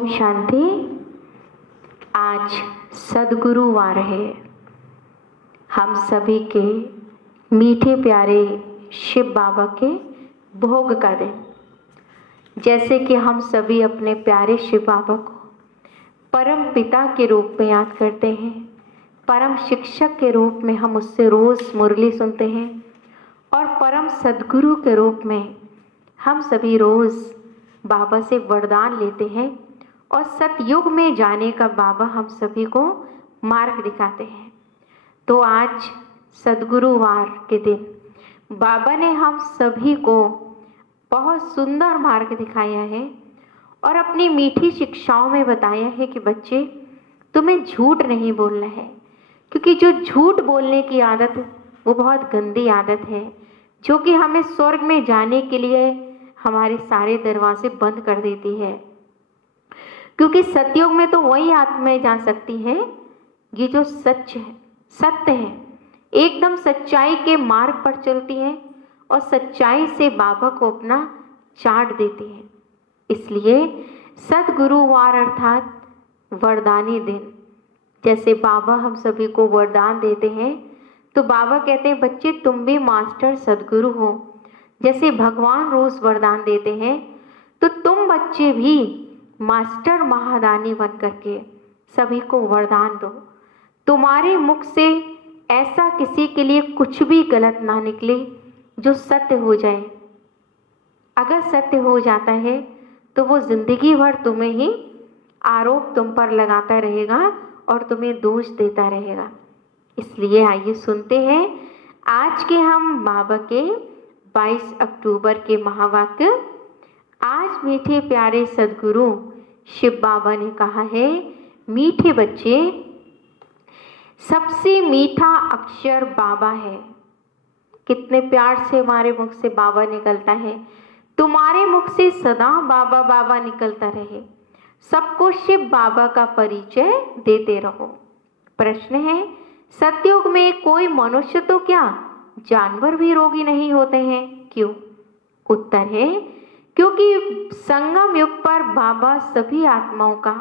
ओम शांति। आज सद्गुरुवार है। हम सभी के मीठे प्यारे शिव बाबा के भोग का दिन। जैसे कि हम सभी अपने प्यारे शिव बाबा को परम पिता के रूप में याद करते हैं, परम शिक्षक के रूप में हम उससे रोज़ मुरली सुनते हैं और परम सद्गुरु के रूप में हम सभी रोज़ बाबा से वरदान लेते हैं और सतयुग में जाने का बाबा हम सभी को मार्ग दिखाते हैं। तो आज सद्गुरुवार के दिन बाबा ने हम सभी को बहुत सुंदर मार्ग दिखाया है और अपनी मीठी शिक्षाओं में बताया है कि बच्चे, तुम्हें झूठ नहीं बोलना है, क्योंकि जो झूठ बोलने की आदत वो बहुत गंदी आदत है, जो कि हमें स्वर्ग में जाने के लिए हमारे सारे दरवाजे बंद कर देती है। क्योंकि सतयुग में तो वही आत्माएं जा सकती हैं ये जो सच है, सत्य है, एकदम सच्चाई के मार्ग पर चलती हैं और सच्चाई से बाबा को अपना चाट देती हैं। इसलिए सद्गुरुवार अर्थात वरदानी दिन, जैसे बाबा हम सभी को वरदान देते हैं तो बाबा कहते हैं बच्चे तुम भी मास्टर सद्गुरु हो। जैसे भगवान रोज वरदान देते हैं तो तुम बच्चे भी मास्टर महादानी बन करके सभी को वरदान दो। तुम्हारे मुख से ऐसा किसी के लिए कुछ भी गलत ना निकले जो सत्य हो जाए। अगर सत्य हो जाता है तो वो जिंदगी भर तुम्हें ही आरोप तुम पर लगाता रहेगा और तुम्हें दोष देता रहेगा। इसलिए आइए सुनते हैं आज के हम बाबा के 22 अक्टूबर के महावाक्य। आज मीठे प्यारे सद्गुरु शिव बाबा ने कहा है, मीठे बच्चे, सबसे मीठा अक्षर बाबा है। कितने प्यार से हमारे मुख से बाबा निकलता है। तुम्हारे मुख से सदा बाबा बाबा निकलता रहे। सबको शिव बाबा का परिचय देते रहो। प्रश्न है, सतयुग में कोई मनुष्य तो क्या जानवर भी रोगी नहीं होते हैं, क्यों? उत्तर है, क्योंकि संगम युग पर बाबा सभी आत्माओं का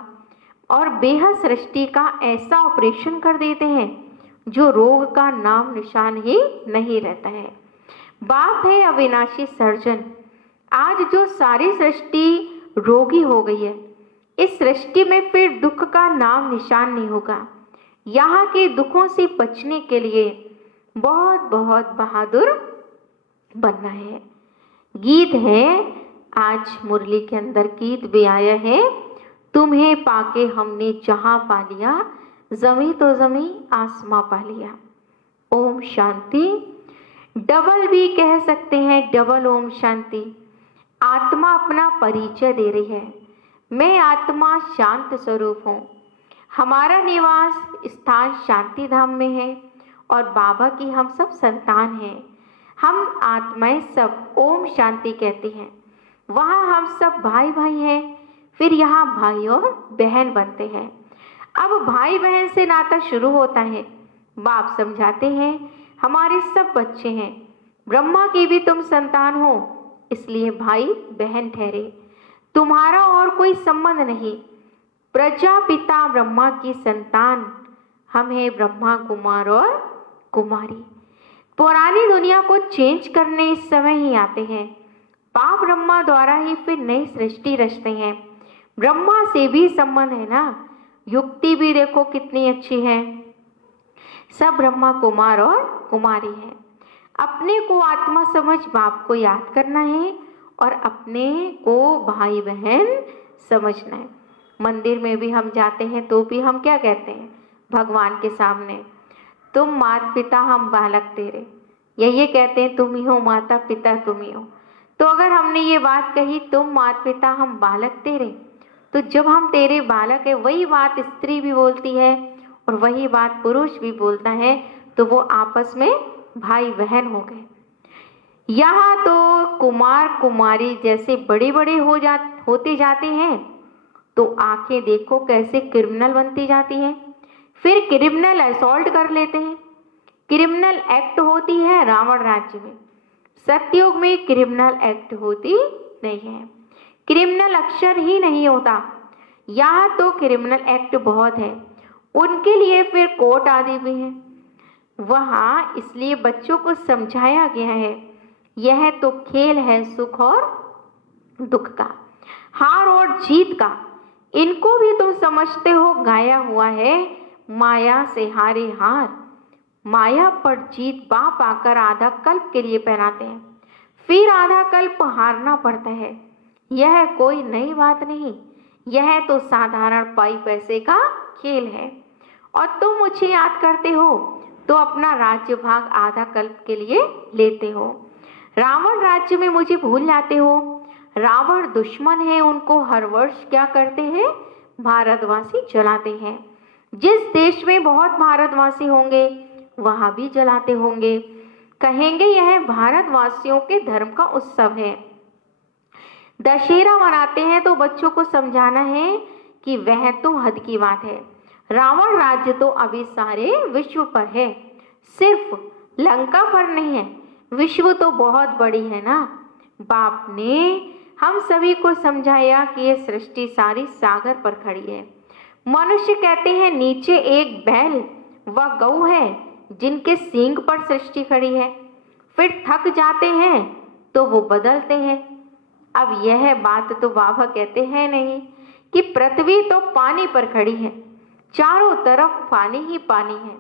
और बेहद सृष्टि का ऐसा ऑपरेशन कर देते हैं जो रोग का नाम निशान ही नहीं रहता है। बाप है अविनाशी सर्जन। आज जो सारी सृष्टि रोगी हो गई है, इस सृष्टि में फिर दुख का नाम निशान नहीं होगा। यहाँ के दुखों से बचने के लिए बहुत बहुत बहादुर बनना है। गीत है, आज मुरली के अंदर गीत भी आया है, तुम्हें पाके हमने जहां पा लिया, जमी तो जमी आसमां पा लिया। ओम शांति। डबल भी कह सकते हैं, डबल ओम शांति। आत्मा अपना परिचय दे रही है, मैं आत्मा शांत स्वरूप हूँ। हमारा निवास स्थान शांति धाम में है और बाबा की हम सब संतान हैं। हम आत्माएं सब ओम शांति कहती हैं। वहाँ हम सब भाई भाई हैं, फिर यहाँ भाई और बहन बनते हैं। अब भाई बहन से नाता शुरू होता है। बाप समझाते हैं हमारे सब बच्चे हैं, ब्रह्मा की भी तुम संतान हो, इसलिए भाई बहन ठहरे। तुम्हारा और कोई संबंध नहीं। प्रजापिता ब्रह्मा की संतान हम हैं, ब्रह्मा कुमार और कुमारी। पुरानी दुनिया को चेंज करने इस समय ही आते हैं। बाप ब्रह्मा द्वारा ही फिर नई सृष्टि रचते हैं। ब्रह्मा से भी संबंध है ना। युक्ति भी देखो कितनी अच्छी है। सब ब्रह्मा कुमार और कुमारी है। अपने को आत्मा समझ बाप को याद करना है और अपने को भाई बहन समझना है। मंदिर में भी हम जाते हैं तो भी हम क्या कहते हैं भगवान के सामने, तुम माता पिता हम बालक तेरे, या ये कहते हैं तुम ही हो माता पिता तुम ही हो। तो अगर हमने ये बात कही तुम माता पिता हम बालक तेरे, तो जब हम तेरे बालक है वही बात स्त्री भी बोलती है और वही बात पुरुष भी बोलता है, तो वो आपस में भाई बहन हो गए। यहाँ तो कुमार कुमारी जैसे बड़े बड़े होते जाते हैं तो आंखें देखो कैसे क्रिमिनल बनती जाती हैं। फिर क्रिमिनल असॉल्ट कर लेते हैं। क्रिमिनल एक्ट होती है रावण राज्य में, सतयुग में क्रिमिनल एक्ट होती नहीं है। क्रिमिनल अक्षर ही नहीं होता। यहाँ तो क्रिमिनल एक्ट बहुत है, उनके लिए फिर कोर्ट आदि भी है। वहाँ इसलिए बच्चों को समझाया गया है, यह तो खेल है सुख और दुख का, हार और जीत का। इनको भी तुम समझते हो गाया हुआ है, माया से हारे हार, माया पर जीत बाप आकर आधा कल्प के लिए पहनाते हैं, फिर आधा कल्प हारना पड़ता है। यह कोई नई बात नहीं, यह तो साधारण पाई पैसे का खेल है। और तुम मुझे याद करते हो तो अपना राज्य भाग आधा कल्प के लिए लेते हो। रावण राज्य में मुझे भूल जाते हो। रावण दुश्मन है, उनको हर वर्ष क्या करते हैं, भारतवासी जलाते हैं। जिस देश में बहुत भारतवासी होंगे वहां भी जलाते होंगे, कहेंगे यह भारतवासियों के धर्म का उत्सव है। दशहरा मनाते हैं तो बच्चों को समझाना है कि वह तो हद की बात है। रावण राज्य तो अभी सारे विश्व पर है, सिर्फ लंका पर नहीं है। विश्व तो बहुत बड़ी है ना। बाप ने हम सभी को समझाया कि ये सृष्टि सारी सागर पर खड़ी है। मनुष्य कहते हैं नीचे एक बैल व गऊ है जिनके सींग पर सृष्टि खड़ी है, फिर थक जाते हैं तो वो बदलते हैं। अब यह बात तो बाबा कहते हैं नहीं कि पृथ्वी तो पानी पर खड़ी है, चारों तरफ पानी ही पानी है।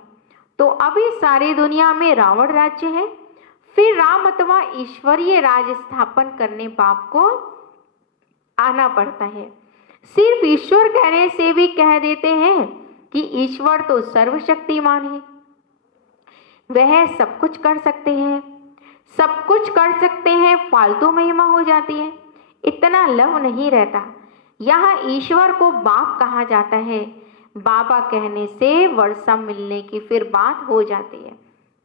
तो अभी सारी दुनिया में रावण राज्य है, फिर राम अथवा ईश्वरीय राज स्थापन करने बाप को आना पड़ता है। सिर्फ ईश्वर कहने से भी कह देते हैं कि ईश्वर तो सर्वशक्तिमान है, वह सब कुछ कर सकते हैं, सब कुछ कर सकते हैं, फालतू महिमा हो जाती है, इतना लव नहीं रहता। यहाँ ईश्वर को बाप कहा जाता है। बाबा कहने से वर्षा मिलने की फिर बात हो जाती है।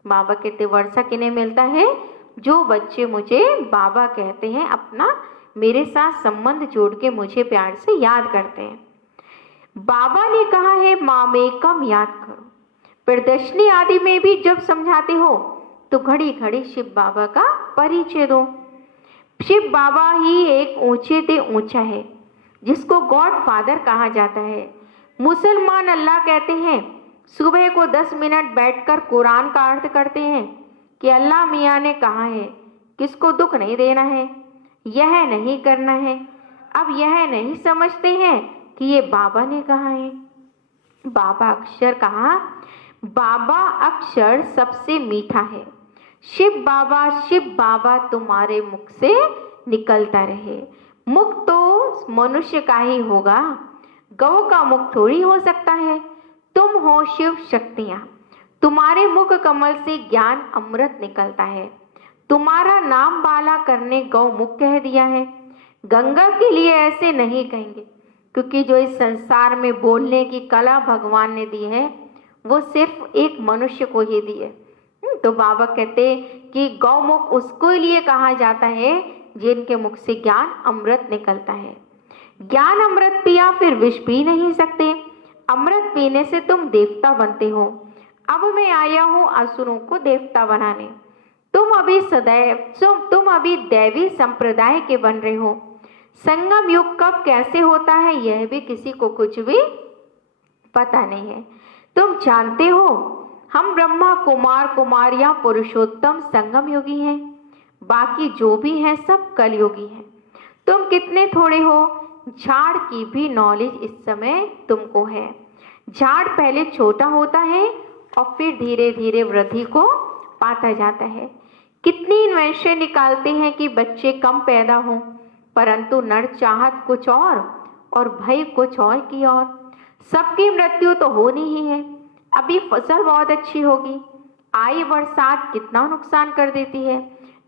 बाबा कहते वर्षा किन्हें मिलता है, जो बच्चे मुझे बाबा कहते हैं, अपना मेरे साथ संबंध जोड़ के मुझे प्यार से याद करते हैं। बाबा ने कहा है मामेकम याद करो। प्रदर्शनी आदि में भी जब समझाते हो तो घड़ी घड़ी शिव बाबा का परिचय दो। शिव बाबा ही एक ऊंचे से ऊंचा है, जिसको गॉड फादर कहा जाता है। मुसलमान अल्लाह कहते हैं, सुबह को 10 मिनट बैठकर कुरान का अर्थ करते हैं कि अल्लाह मियाँ ने कहा है किसको दुख नहीं देना है, यह नहीं करना है। अब यह नहीं समझते हैं कि ये बाबा ने कहा है। बाबा अक्षर कहा, बाबा अक्षर सबसे मीठा है। शिव बाबा तुम्हारे मुख से निकलता रहे। मुख तो मनुष्य का ही होगा, गौ का मुख थोड़ी हो सकता है। तुम हो शिव शक्तियाँ, तुम्हारे मुख कमल से ज्ञान अमृत निकलता है। तुम्हारा नाम बाला करने गौ मुख कह दिया है। गंगा के लिए ऐसे नहीं कहेंगे, क्योंकि जो इस संसार में बोलने की कला भगवान ने दी है वो सिर्फ एक मनुष्य को ही दी है। तो बाबा कहते कि गौमुख उसको लिए कहा जाता है जिनके मुख से ज्ञान अमृत निकलता है। ज्ञान अमृत पिया फिर विष पी नहीं सकते। अमृत पीने से तुम देवता बनते हो। अब मैं आया हूँ असुरों को देवता बनाने। तुम अभी दैवी संप्रदाय के बन रहे हो। संगम युग कब कैसे होता है यह भी किसी को कुछ भी पता नहीं है। तुम जानते हो हम ब्रह्मा कुमार या पुरुषोत्तम संगम योगी हैं, बाकी जो भी हैं सब कलयुगी हैं। तुम कितने थोड़े हो, झाड़ की भी नॉलेज इस समय तुमको है। झाड़ पहले छोटा होता है और फिर धीरे धीरे वृद्धि को पाता जाता है। कितनी इन्वेंशन निकालते हैं कि बच्चे कम पैदा हों, परंतु नर चाहत कुछ और भय कुछ और की ओर। सबकी मृत्यु तो होनी ही है। अभी फसल बहुत अच्छी होगी, आई बरसात कितना नुकसान कर देती है।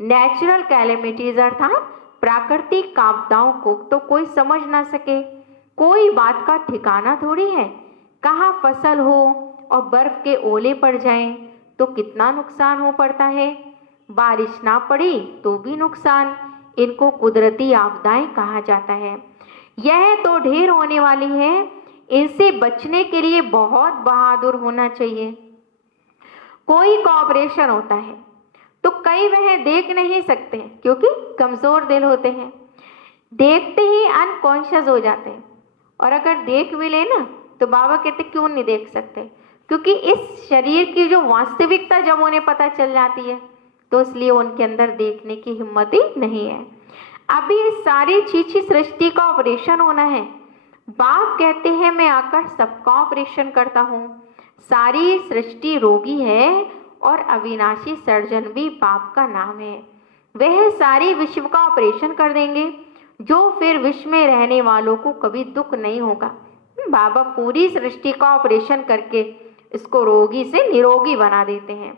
नेचुरल कैलेमिटीज अर्थात प्राकृतिक आपदाओं को तो कोई समझ ना सके। कोई बात का ठिकाना थोड़ी है, कहाँ फसल हो और बर्फ के ओले पड़ जाएं तो कितना नुकसान हो पड़ता है। बारिश ना पड़ी तो भी नुकसान। इनको कुदरती आपदाएं कहा जाता है। यह तो ढेर होने वाली है। इनसे बचने के लिए बहुत बहादुर होना चाहिए। कोई कॉपरेशन होता है तो कई वह देख नहीं सकते क्योंकि कमजोर दिल होते हैं, देखते ही अनकॉन्शियस हो जाते हैं और अगर देख भी ले ना तो बाबा कहते क्यों नहीं देख सकते, क्योंकि इस शरीर की जो वास्तविकता जब उन्हें पता चल जाती है तो इसलिए उनके अंदर देखने की हिम्मत ही नहीं है। अभी इस सारी चीची सृष्टि का ऑपरेशन होना है। बाप कहते हैं मैं आकर सबका ऑपरेशन करता हूँ। सारी सृष्टि रोगी है और अविनाशी सर्जन भी बाप का नाम है। वह सारी विश्व का ऑपरेशन कर देंगे, जो फिर विश्व में रहने वालों को कभी दुख नहीं होगा। बाबा पूरी सृष्टि का ऑपरेशन करके इसको रोगी से निरोगी बना देते हैं।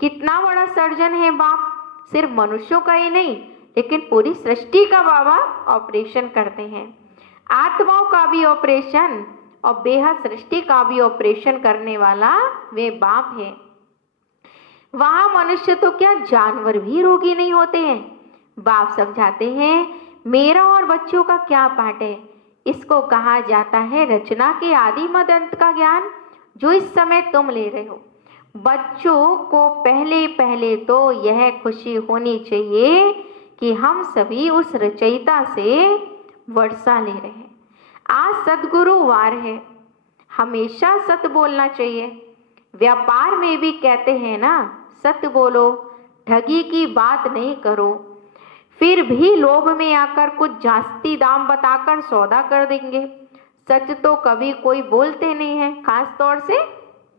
कितना बड़ा सर्जन है बाप, सिर्फ मनुष्यों का ही नहीं लेकिन पूरी सृष्टि का बाबा ऑपरेशन करते हैं। आत्माओं का भी ऑपरेशन और बेहद सृष्टि का भी ऑपरेशन करने वाला वे बाप है। वहां मनुष्य तो क्या जानवर भी रोगी नहीं होते हैं। बाप समझाते हैं मेरा और बच्चों का क्या पाठ है। इसको कहा जाता है रचना के आदि मद अंत का ज्ञान, जो इस समय तुम ले रहे हो। बच्चों को पहले पहले तो यह खुशी होनी चाहिए कि हम सभी उस रचयिता से वर्षा ले रहे हैं। आज सद्गुरु वार है, हमेशा सत्य बोलना चाहिए। व्यापार में भी कहते हैं ना, सत्य बोलो, ठगी की बात नहीं करो। फिर भी लोभ में आकर कुछ जास्ती दाम बताकर सौदा कर देंगे। सच तो कभी कोई बोलते नहीं है, खास तौर से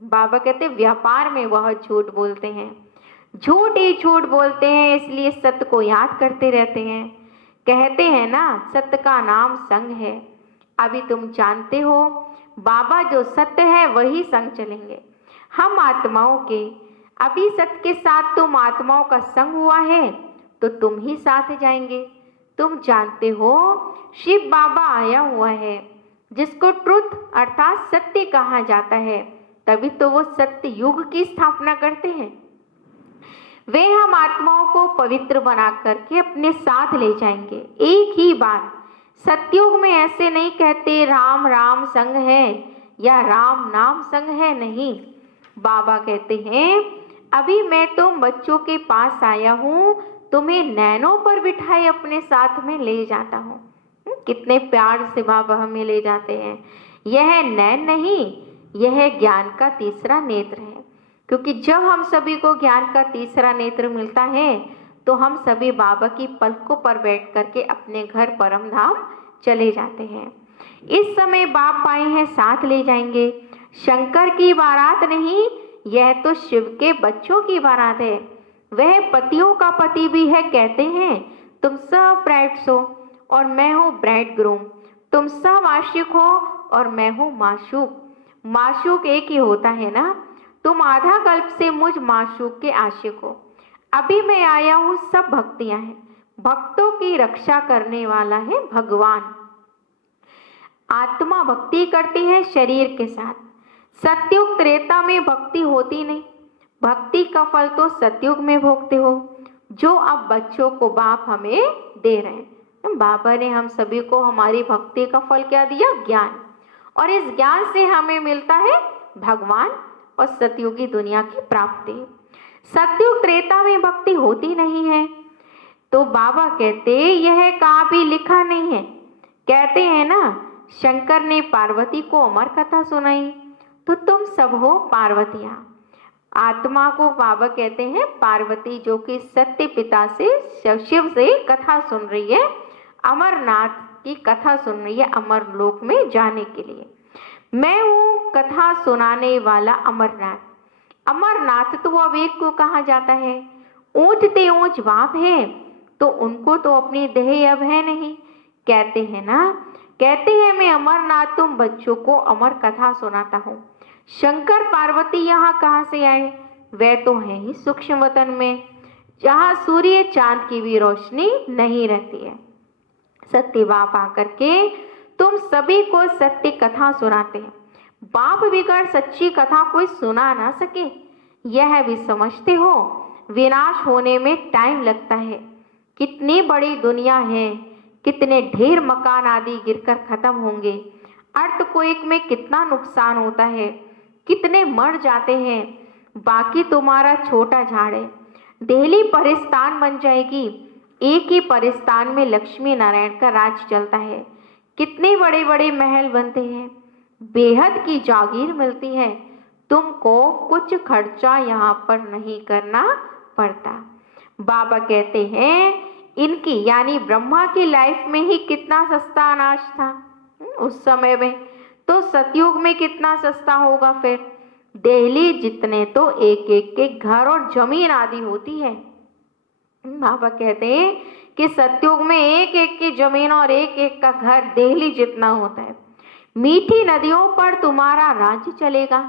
बाबा कहते व्यापार में बहुत झूठ बोलते हैं। झूठ ही झूठ बोलते हैं, इसलिए सत्य को याद करते रहते हैं। कहते हैं ना सत्य का नाम संग है। अभी तुम जानते हो बाबा जो सत्य है वही संग चलेंगे। हम आत्माओं के अभी सत्य के साथ तुम आत्माओं का संग हुआ है तो तुम ही साथ जाएंगे। तुम जानते हो शिव बाबा आया हुआ है, जिसको ट्रुथ अर्थात सत्य कहा जाता है, तभी तो वो सत्य युग की स्थापना करते हैं। वे हम आत्माओं को पवित्र बना करके अपने साथ ले जाएंगे एक ही बार। सतयुग में ऐसे नहीं कहते राम राम संग है या राम नाम संग है, नहीं। बाबा कहते हैं अभी मैं तुम बच्चों के पास आया हूँ, तुम्हें नैनों पर बिठाए अपने साथ में ले जाता हूँ। कितने प्यार से बाबा हमें ले जाते हैं। यह नैन नहीं, यह ज्ञान का तीसरा नेत्र है, क्योंकि जब हम सभी को ज्ञान का तीसरा नेत्र मिलता है तो हम सभी बाबा की पलकों पर बैठ करके अपने घर परम धाम चले जाते हैं। इस समय बाप आए हैं, साथ ले जाएंगे। शंकर की बारात नहीं, यह तो शिव के बच्चों की बारात है। वह पतियों का पति भी है। कहते हैं तुम सब ब्राइड्स हो और मैं हूँ ब्राइड ग्रूम। तुम सब आशिक हो और मैं हूँ माशूक। माशूक एक ही होता है ना। तुम आधा कल्प से मुझ माशूक के आशिक हो। अभी मैं आया हूँ, सब भक्तियां हैं। भक्तों की रक्षा करने वाला है भगवान। आत्मा भक्ति करती है शरीर के साथ। सतयुग त्रेता में भक्ति होती नहीं। भक्ति का फल तो सतयुग में भोगते हो, जो अब बच्चों को बाप हमें दे रहे हैं। बाबा ने हम सभी को हमारी भक्ति का फल क्या दिया? ज्ञान। और इस ज्ञान से हमें मिलता है भगवान और सतयुगी दुनिया की प्राप्ति। सतयुग त्रेता में भक्ति होती नहीं है, तो बाबा कहते यह कहाँ भी लिखा नहीं है। कहते हैं ना शंकर ने पार्वती को अमर कथा सुनाई, तो तुम सब हो पार्वतियां। आत्मा को बाबा कहते हैं पार्वती, जो कि सत्य पिता से शिव से कथा सुन रही है, अमरनाथ की कथा सुन रही है अमर लोक में जाने के लिए। मैं हूँ कथा सुनाने वाला अमरनाथ। अमरनाथ तो अब एक को कहा जाता है। ऊंच ते ऊंच बाप है, तो उनको तो अपनी देह अब है नहीं। कहते हैं ना, कहते हैं मैं अमरनाथ तुम बच्चों को अमर कथा सुनाता हूँ। शंकर पार्वती यहाँ कहाँ से आए? वे तो हैं ही सूक्ष्म वतन में, जहाँ सूर्य चांद की भी रोशनी नहीं रहती है। सत्य बाप आकर के तुम सभी को सत्य कथा सुनाते हैं। बाप बिगड़ सच्ची कथा कोई सुना ना सके, यह भी समझते हो। विनाश होने में टाइम लगता है। कितनी बड़ी दुनिया है, कितने ढेर मकान आदि गिरकर खत्म होंगे। अर्थक्वेक में कितना नुकसान होता है, कितने मर जाते हैं। बाकी तुम्हारा छोटा झाड़ है। दिल्ली परिस्तान बन जाएगी। एक ही परिस्तान में लक्ष्मी नारायण का राज चलता है। कितने बड़े बड़े महल बनते हैं, बेहद की जागीर मिलती है, तुमको कुछ खर्चा यहाँ पर नहीं करना पड़ता। बाबा कहते हैं इनकी यानी ब्रह्मा की लाइफ में ही कितना सस्ता अनाज था उस समय में, तो सतयुग में कितना सस्ता होगा फिर। दिल्ली जितने तो एक एक के घर और जमीन आदि होती है। बाबा कहते हैं कि सतयुग में एक एक की जमीन और एक एक का घर दिल्ली जितना होता है। मीठी नदियों पर तुम्हारा राज्य चलेगा,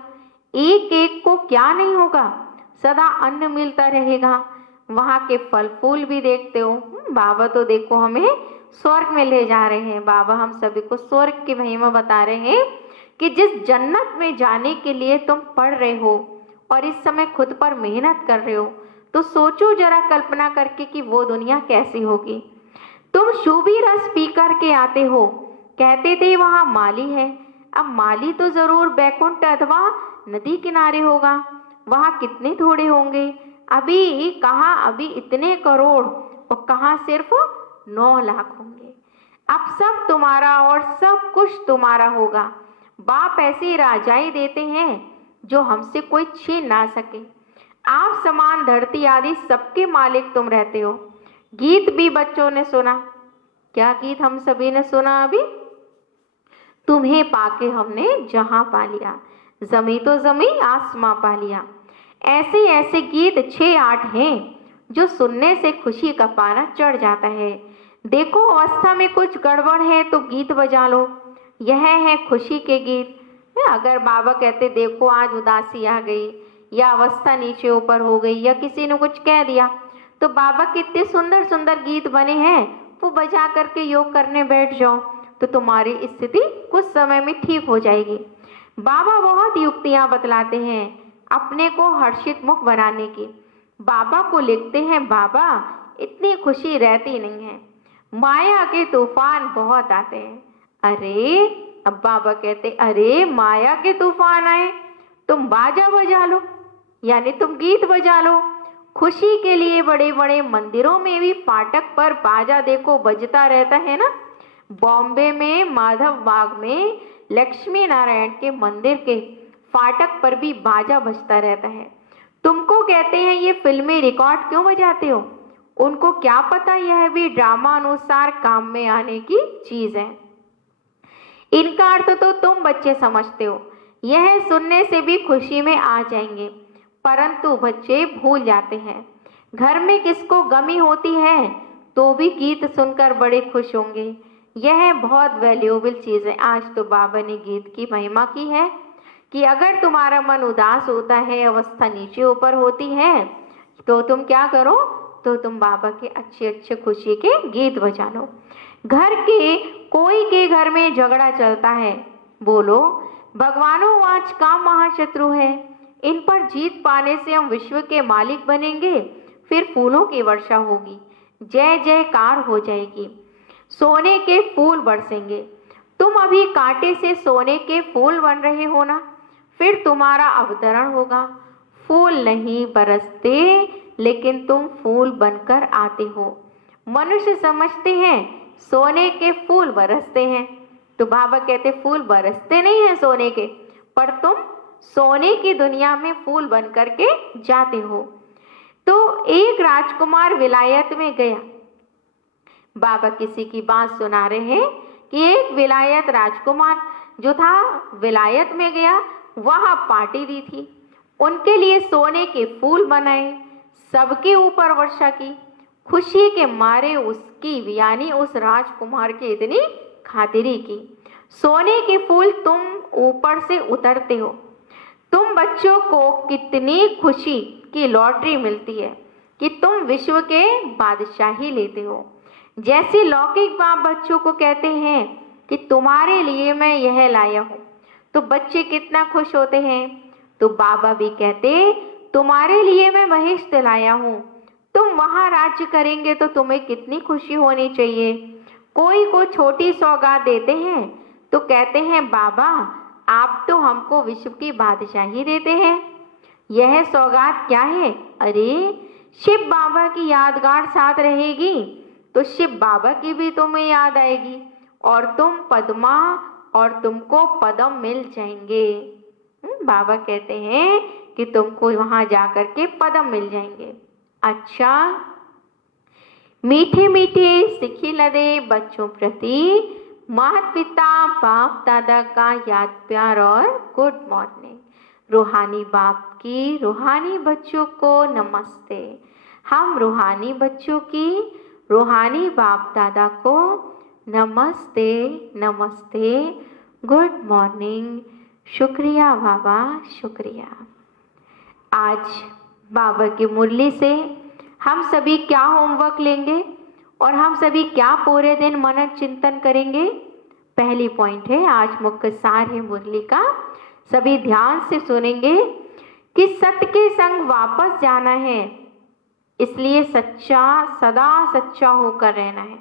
एक एक को क्या नहीं होगा, सदा अन्न मिलता रहेगा। वहाँ के फल फूल भी देखते हो। बाबा तो देखो हमें स्वर्ग में ले जा रहे हैं। बाबा हम सभी को स्वर्ग की महिमा बता रहे हैं कि जिस जन्नत में जाने के लिए तुम पढ़ रहे हो और इस समय खुद पर मेहनत कर रहे हो, तो सोचो जरा कल्पना करके कि वो दुनिया कैसी होगी। तुम शुभी रस पी कर के आते हो, कहते थे वहाँ माली है। अब माली तो जरूर बैकुंठ अथवा नदी किनारे होगा, वहाँ कितने थोड़े होंगे। अभी कहाँ, अभी इतने करोड़ और कहाँ सिर्फ 9 लाख होंगे। अब सब तुम्हारा और सब कुछ तुम्हारा होगा। बाप ऐसी राजाई देते हैं जो हमसे कोई छीन ना सके। आप समान धरती आदि सबके मालिक तुम रहते हो। गीत भी बच्चों ने सुना, क्या गीत हम सभी ने सुना अभी, तुम्हें पाके हमने जहां पा लिया, जमी तो जमी आसमां पा लिया। ऐसे ऐसे गीत 6-8 हैं जो सुनने से खुशी का पारा चढ़ जाता है। देखो अवस्था में कुछ गड़बड़ है तो गीत बजा लो, यह है खुशी के गीत। अगर बाबा कहते देखो आज उदासी आ गई या अवस्था नीचे ऊपर हो गई या किसी ने कुछ कह दिया, तो बाबा कितने सुंदर सुंदर गीत बने हैं, वो बजा करके योग करने बैठ जाओ तो तुम्हारी स्थिति कुछ समय में ठीक हो जाएगी। बाबा बहुत युक्तियां बतलाते हैं अपने को हर्षित मुख बनाने की। बाबा को लिखते हैं, बाबा इतनी खुशी रहती नहीं है, माया के तूफान बहुत आते हैं। अरे अब बाबा कहते अरे माया के तूफान आए, तुम बाजा बजा लो, यानी तुम गीत बजा लो। खुशी के लिए बड़े बड़े मंदिरों में भी फाटक पर बाजा देखो बजता रहता है ना। बॉम्बे में माधव बाग में लक्ष्मी नारायण के मंदिर के फाटक पर भी बाजा बजता रहता है। तुमको कहते हैं ये फिल्मी रिकॉर्ड क्यों बजाते हो, उनको क्या पता यह भी ड्रामा अनुसार काम में आने की चीज है। इनका अर्थ तो तुम बच्चे समझते हो, यह सुनने से भी खुशी में आ जाएंगे, परंतु बच्चे भूल जाते हैं। घर में किसको गमी होती है तो भी गीत सुनकर बड़े खुश होंगे। यह बहुत वैल्यूएबल चीज़ है। आज तो बाबा ने गीत की महिमा की है कि अगर तुम्हारा मन उदास होता है, अवस्था नीचे ऊपर होती है, तो तुम क्या करो, तो तुम बाबा के अच्छे अच्छे खुशी के गीत बजा लो। घर के कोई के घर में झगड़ा चलता है, बोलो भगवानों आज काम महाशत्रु है, इन पर जीत पाने से हम विश्व के मालिक बनेंगे, फिर फूलों की वर्षा होगी, जय जयकार हो जाएगी, सोने के फूल बरसेंगे। तुम अभी कांटे से सोने के फूल बन रहे हो ना, फिर तुम्हारा अवतरण होगा। फूल नहीं बरसते लेकिन तुम फूल बनकर आते हो। मनुष्य समझते हैं सोने के फूल बरसते हैं, तो बाबा कहते फूल बरसते नहीं हैं सोने के, पर तुम सोने की दुनिया में फूल बन करके जाते हो। तो एक राजकुमार विलायत में गया। बाबा किसी की बात सुना रहे हैं कि एक विलायत राजकुमार जो था विलायत में गया, वहां पार्टी दी थी, उनके लिए सोने के फूल बनाए, सबके ऊपर वर्षा की। खुशी के मारे उसकी यानी उस राजकुमार की इतनी खातिरी की। सोने के फूल तुम ऊपर से उतरते हो। तुम बच्चों को कितनी खुशी की लॉटरी मिलती है कि तुम विश्व के बादशाही लेते हो। जैसे लौकिक बाप बच्चों को कहते हैं कि तुम्हारे लिए मैं यह लाया हूँ, तो बच्चे कितना खुश होते हैं। तो बाबा भी कहते तुम्हारे लिए मैं महेश लाया हूँ, तुम वहाँ राज्य करेंगे तो तुम्हें कितनी खुशी होनी चाहिए। कोई को छोटी सौगात देते हैं तो कहते हैं बाबा आप तो हमको विश्व की बादशाही देते हैं, यह सौगात क्या है। अरे शिव बाबा की यादगार साथ रहेगी तो शिव बाबा की भी तुम्हें याद आएगी और तुम पद्मा और तुमको पदम मिल जाएंगे। बाबा कहते हैं कि तुमको वहां जाकर के पदम मिल जाएंगे। अच्छा, मीठे मीठे सिखी लदे बच्चों प्रति माता पिता बाप दादा का याद प्यार और गुड मॉर्निंग। रूहानी बाप की रूहानी बच्चों को नमस्ते। हम रूहानी बच्चों की रूहानी बाप दादा को नमस्ते नमस्ते, गुड मॉर्निंग। शुक्रिया बाबा, शुक्रिया। आज बाबा की मुरली से हम सभी क्या होमवर्क लेंगे और हम सभी क्या पूरे दिन मनन चिंतन करेंगे? पहली पॉइंट है, आज मुख्य सार है मुरली का, सभी ध्यान से सुनेंगे कि सत्य के संग वापस जाना है, इसलिए सच्चा सदा सच्चा होकर रहना है।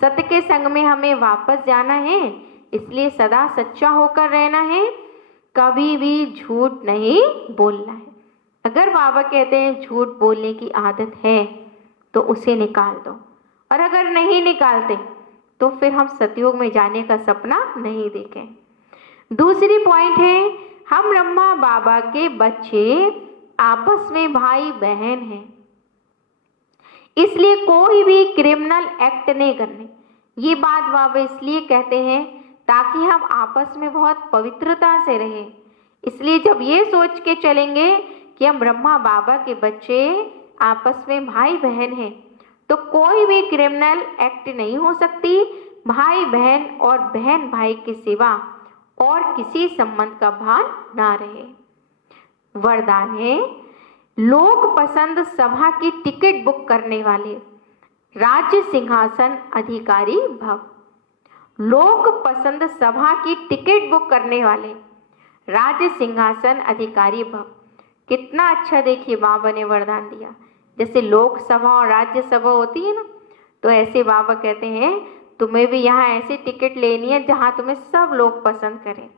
सत्य के संग में हमें वापस जाना है, इसलिए सदा सच्चा होकर रहना है, कभी भी झूठ नहीं बोलना है। अगर बाबा कहते हैं झूठ बोलने की आदत है तो उसे निकाल दो, और अगर नहीं निकालते तो फिर हम सतयुग में जाने का सपना नहीं देखें। दूसरी पॉइंट है, हम ब्रह्मा बाबा के बच्चे आपस में भाई बहन हैं, इसलिए कोई भी क्रिमिनल एक्ट नहीं करने। ये बात बाबा इसलिए कहते हैं ताकि हम आपस में बहुत पवित्रता से रहें। इसलिए जब ये सोच के चलेंगे कि हम ब्रह्मा बाबा के बच्चे आपस में भाई बहन हैं, तो कोई भी क्रिमिनल एक्ट नहीं हो सकती। भाई बहन और बहन भाई के सिवा और किसी संबंध का भान ना रहे। वरदान है, लोक पसंद सभा की टिकट बुक करने वाले राज्य सिंहासन अधिकारी भव। लोक पसंद सभा की टिकट बुक करने वाले राज्य सिंहासन अधिकारी भव। कितना अच्छा देखिए बाबा ने वरदान दिया। जैसे लोकसभा और राज्यसभा होती है ना, तो ऐसे बाबा कहते हैं तुम्हें भी यहाँ ऐसी टिकट लेनी है जहाँ तुम्हें सब लोग पसंद करें।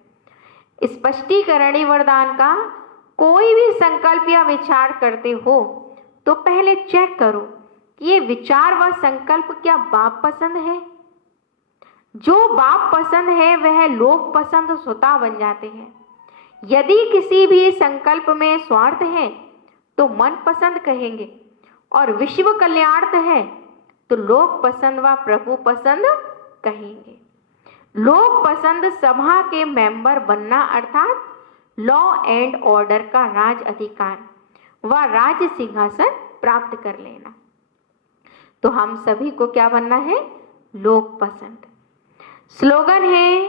स्पष्टीकरण वरदान का, कोई भी संकल्प या विचार करते हो तो पहले चेक करो कि ये विचार व संकल्प क्या बाप पसंद है। जो बाप पसंद है वह लोग पसंद स्वतः बन जाते हैं। यदि किसी भी संकल्प में स्वार्थ है तो मन पसंद कहेंगे, और विश्व कल्याणार्थ है तो लोग पसंद व प्रभु पसंद कहेंगे। लोग पसंद सभा के मेंबर बनना अर्थात लॉ एंड ऑर्डर का राज अधिकार व राज्य सिंहासन प्राप्त कर लेना। तो हम सभी को क्या बनना है? लोग पसंद। स्लोगन है,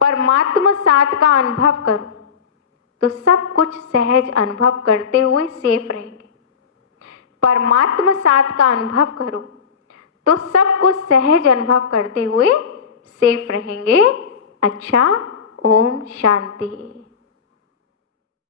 परमात्मा साथ का अनुभव करो तो सब कुछ सहज अनुभव करते हुए सेफ रहेंगे। परमात्मा साथ का अनुभव करो तो सब कुछ सहज अनुभव करते हुए सेफ रहेंगे। अच्छा, ओम शांति।